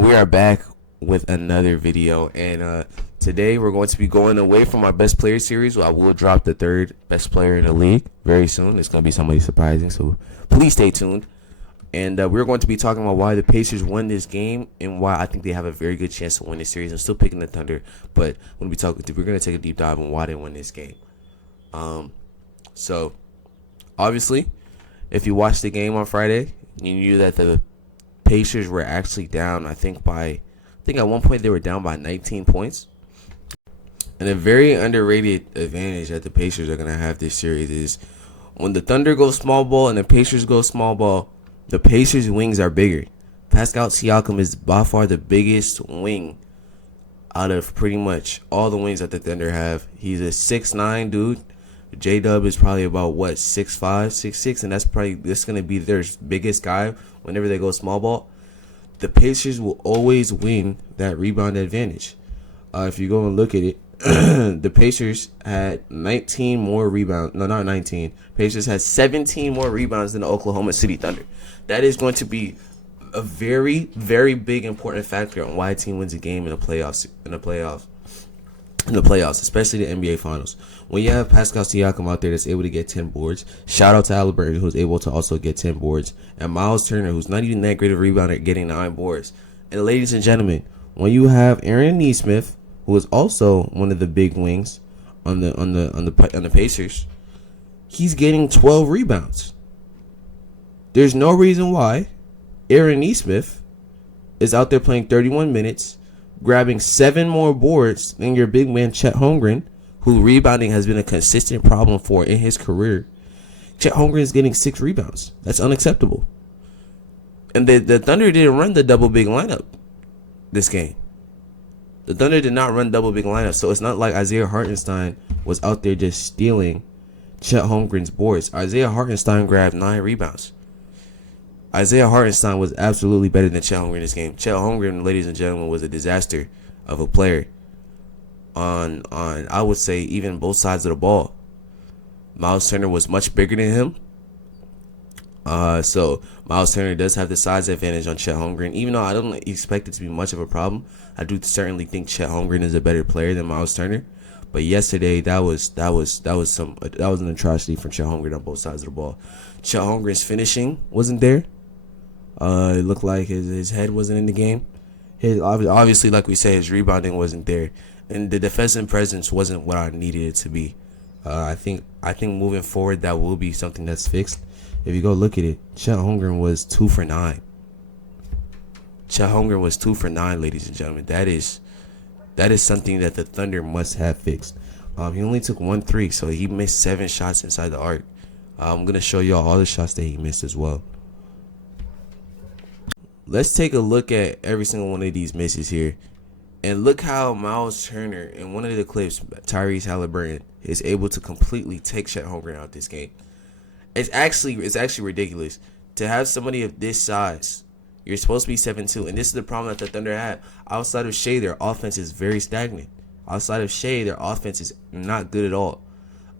We are back with another video, and today we're going to be going away from our best player series. I will drop the third best player in the league very soon. It's going to be somebody surprising, so please stay tuned. And we're going to be talking about why the Pacers won this game and why I think they have a very good chance to win this series. I'm still picking the Thunder, but we're going to take a deep dive on why they won this game. So obviously, if you watched the game on Friday, you knew that the Pacers were actually down. I think at one point they were down by 19 points. And a very underrated advantage that the Pacers are going to have this series is when the Thunder go small ball and the Pacers go small ball, the Pacers' wings are bigger. Pascal Siakam is by far the biggest wing out of pretty much all the wings that the Thunder have. He's a 6'9" dude. J-Dub is probably about 6'5", 6'6", and that's going to be their biggest guy whenever they go small ball. The Pacers will always win that rebound advantage. If you go and look at it, the Pacers had 19 more rebounds. No, not 19. Pacers had 17 more rebounds than the Oklahoma City Thunder. That is going to be a very, very big important factor on why a team wins a game in the playoffs. Especially the NBA Finals. When you have Pascal Siakam out there that's able to get 10 boards, shout out to Halliburton, who's able to also get 10 boards, and Miles Turner, who's not even that great of a rebounder, getting 9 boards. And ladies and gentlemen, when you have Aaron Nesmith, who is also one of the big wings on the Pacers, he's getting 12 rebounds. There's no reason why Aaron Nesmith is out there playing 31 minutes, grabbing 7 more boards than your big man Chet Holmgren, who rebounding has been a consistent problem for in his career. Chet Holmgren is getting 6 rebounds. That's unacceptable. And the Thunder didn't run the double big lineup this game. The Thunder did not run double big lineup, so it's not like Isaiah Hartenstein was out there just stealing Chet Holmgren's boards. Isaiah Hartenstein grabbed 9 rebounds. Isaiah Hartenstein was absolutely better than Chet Holmgren in this game. Chet Holmgren, ladies and gentlemen, was a disaster of a player on I would say even both sides of the ball. Miles Turner was much bigger than him. So Miles Turner does have the size advantage on Chet Holmgren. Even though I don't expect it to be much of a problem, I do certainly think Chet Holmgren is a better player than Miles Turner. But yesterday, that was an atrocity from Chet Holmgren on both sides of the ball. Chet Holmgren's finishing wasn't there. It looked like his head wasn't in the game. Obviously, like we say, his rebounding wasn't there, and the defensive presence wasn't what I needed it to be. I think moving forward, that will be something that's fixed. If you go look at it, Chet Holmgren was 2 for 9. Chet Holmgren was 2 for 9, ladies and gentlemen. That is something that the Thunder must have fixed. He only took 1 3, so he missed 7 shots inside the arc. I'm gonna show y'all all the shots that he missed as well. Let's take a look at every single one of these misses here. And look how Miles Turner, in one of the clips, Tyrese Halliburton, is able to completely take Chet Holmgren out this game. It's actually ridiculous. To have somebody of this size, you're supposed to be 7'2", and this is the problem that the Thunder have. Outside of Shea, their offense is very stagnant. Outside of Shea, their offense is not good at all.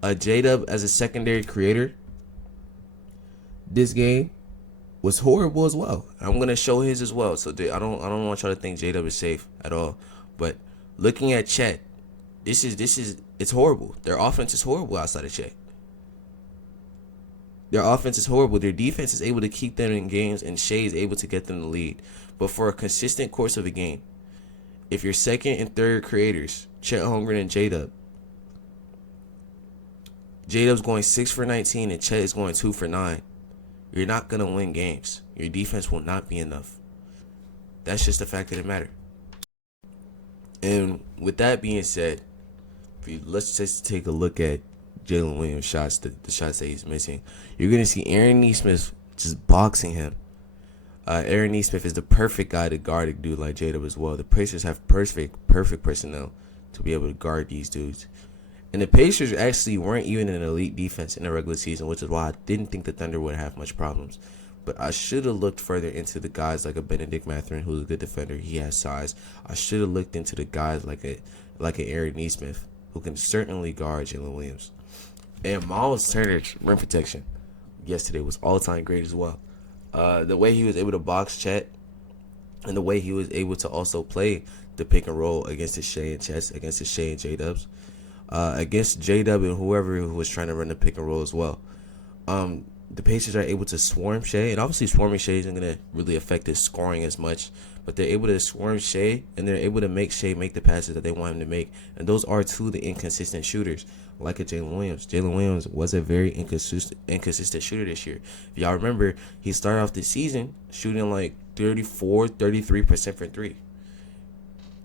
J-Dub as a secondary creator, this game was horrible as well. I'm gonna show his as well. So I don't want y'all to think J-Dub is safe at all. But looking at Chet, it's horrible. Their offense is horrible outside of Chet. Their offense is horrible. Their defense is able to keep them in games, and Shea is able to get them the lead. But for a consistent course of a game, if your second and third creators, Chet Holmgren and J-Dub, J-Dub's going 6 for 19 and Chet is going 2 for 9, you're not going to win games. Your defense will not be enough. That's just the fact of the matter. And with that being said, let's just take a look at Jalen Williams' shots, the shots that he's missing. You're going to see Aaron Nesmith just boxing him. Aaron Nesmith is the perfect guy to guard a dude like J-Dub as well. The Pacers have perfect personnel to be able to guard these dudes. And the Pacers actually weren't even an elite defense in the regular season, which is why I didn't think the Thunder would have much problems. But I should have looked further into the guys like a Benedict Mathurin, who's a good defender. He has size. I should have looked into the guys like an Aaron Nesmith, who can certainly guard Jalen Williams. And Miles Turner's rim protection yesterday was all-time great as well. The way he was able to box Chet and the way he was able to also play the pick and roll against the Shea and Chess, against the Shea and J Dubs, against J Dub and whoever who was trying to run the pick and roll as well. The Pacers are able to swarm Shea, and obviously swarming Shea isn't going to really affect his scoring as much, but they're able to swarm Shea, and they're able to make Shea make the passes that they want him to make, and those are two of the inconsistent shooters, like a Jalen Williams. Jalen Williams was a very inconsistent shooter this year. If y'all remember, he started off the season shooting like 33% from three.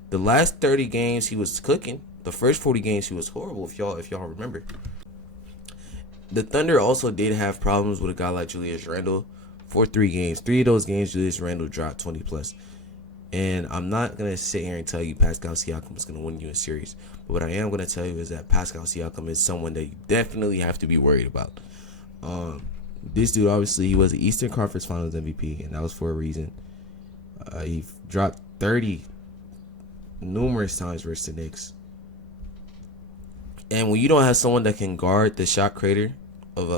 The last 30 games he was cooking. The first 40 games he was horrible, if y'all remember. The Thunder also did have problems with a guy like Julius Randle for 3 games. 3 of those games, Julius Randle dropped 20 plus. And I'm not going to sit here and tell you Pascal Siakam is going to win you a series. But what I am going to tell you is that Pascal Siakam is someone that you definitely have to be worried about. This dude, obviously, he was the Eastern Conference Finals MVP, and that was for a reason. He dropped 30 numerous times versus the Knicks. And when you don't have someone that can guard the shot creator of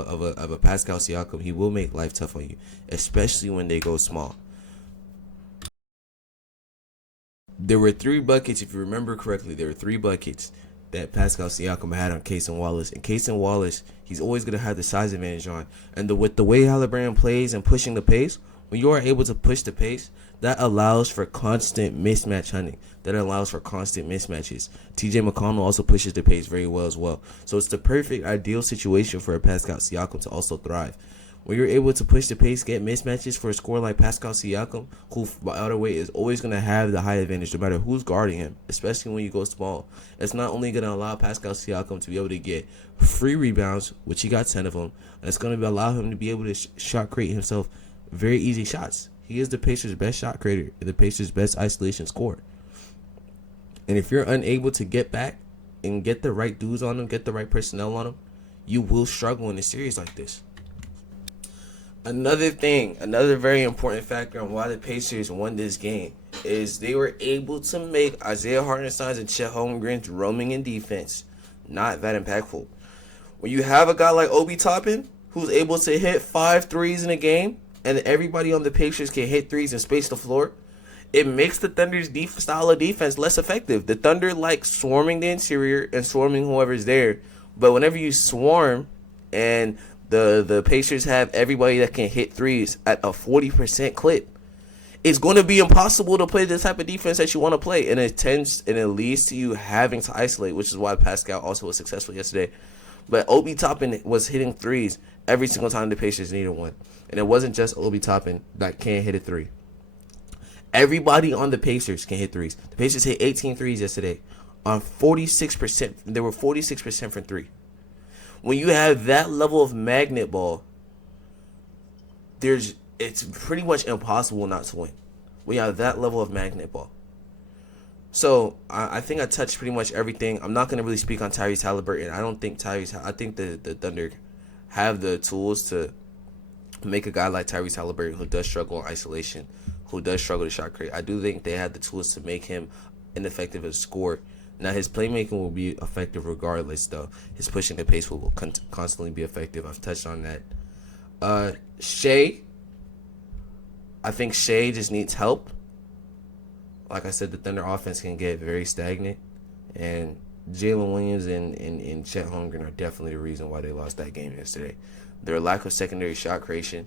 a Pascal Siakam, he will make life tough on you, especially when they go small. There were 3 buckets, if you remember correctly. There were 3 buckets that Pascal Siakam had on Cason Wallace. And Cason Wallace, he's always going to have the size advantage on. And with the way Halliburton plays and pushing the pace, when you are able to push the pace, that allows for constant mismatch hunting. That allows for constant mismatches. TJ McConnell also pushes the pace very well as well. So it's the perfect, ideal situation for a Pascal Siakam to also thrive. When you're able to push the pace, get mismatches for a scorer like Pascal Siakam, who, by the way, is always going to have the high advantage no matter who's guarding him, especially when you go small. It's not only going to allow Pascal Siakam to be able to get free rebounds, which he got 10 of them, and it's going to allow him to be able to shot create himself very easy shots. He is the Pacers' best shot creator and the Pacers' best isolation scorer. And if you're unable to get back and get the right dudes on him, get the right personnel on him, you will struggle in a series like this. Another very important factor on why the Pacers won this game is they were able to make Isaiah Hartenstein and Chet Holmgren's roaming in defense not that impactful. When you have a guy like Obi Toppin who's able to hit 5 threes in a game, and everybody on the Pacers can hit threes and space the floor, it makes the Thunder's style of defense less effective. The Thunder like swarming the interior and swarming whoever's there, but whenever you swarm and the Pacers have everybody that can hit threes at a 40% clip, it's going to be impossible to play the type of defense that you want to play, and it leads to you having to isolate, which is why Pascal also was successful yesterday. But Obi Toppin was hitting threes every single time the Pacers needed one. And it wasn't just Obi Toppin that can't hit a 3. Everybody on the Pacers can hit threes. The Pacers hit 18 threes yesterday on 46%. They were 46% from 3. When you have that level of magnet ball, it's pretty much impossible not to win. When you have that level of magnet ball. So I think I touched pretty much everything. I'm not going to really speak on Tyrese Halliburton. I think the Thunder have the tools to make a guy like Tyrese Halliburton, who does struggle in isolation, who does struggle to shot create. I do think they have the tools to make him ineffective as a scorer. Now, his playmaking will be effective regardless, though. His pushing the pace will constantly be effective. I've touched on that. Shea, I think Shea just needs help. Like I said, the Thunder offense can get very stagnant. And Jalen Williams and Chet Holmgren are definitely the reason why they lost that game yesterday. Their lack of secondary shot creation,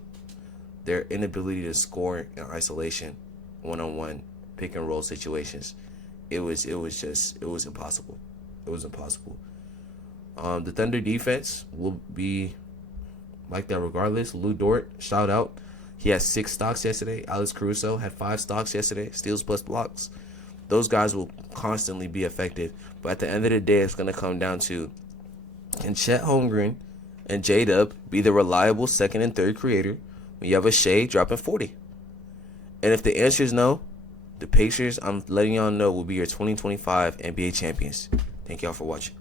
their inability to score in isolation, one-on-one, pick-and-roll situations. It was impossible. It was impossible. The Thunder defense will be like that regardless. Lou Dort, shout out. He had 6 stocks yesterday. Alex Caruso had 5 stocks yesterday. Steals plus blocks. Those guys will constantly be effective. But at the end of the day, it's going to come down to, can Chet Holmgren and J-Dub be the reliable second and third creator when you have a Shea dropping 40? And if the answer is no, the Pacers, I'm letting y'all know, will be your 2025 NBA champions. Thank y'all for watching.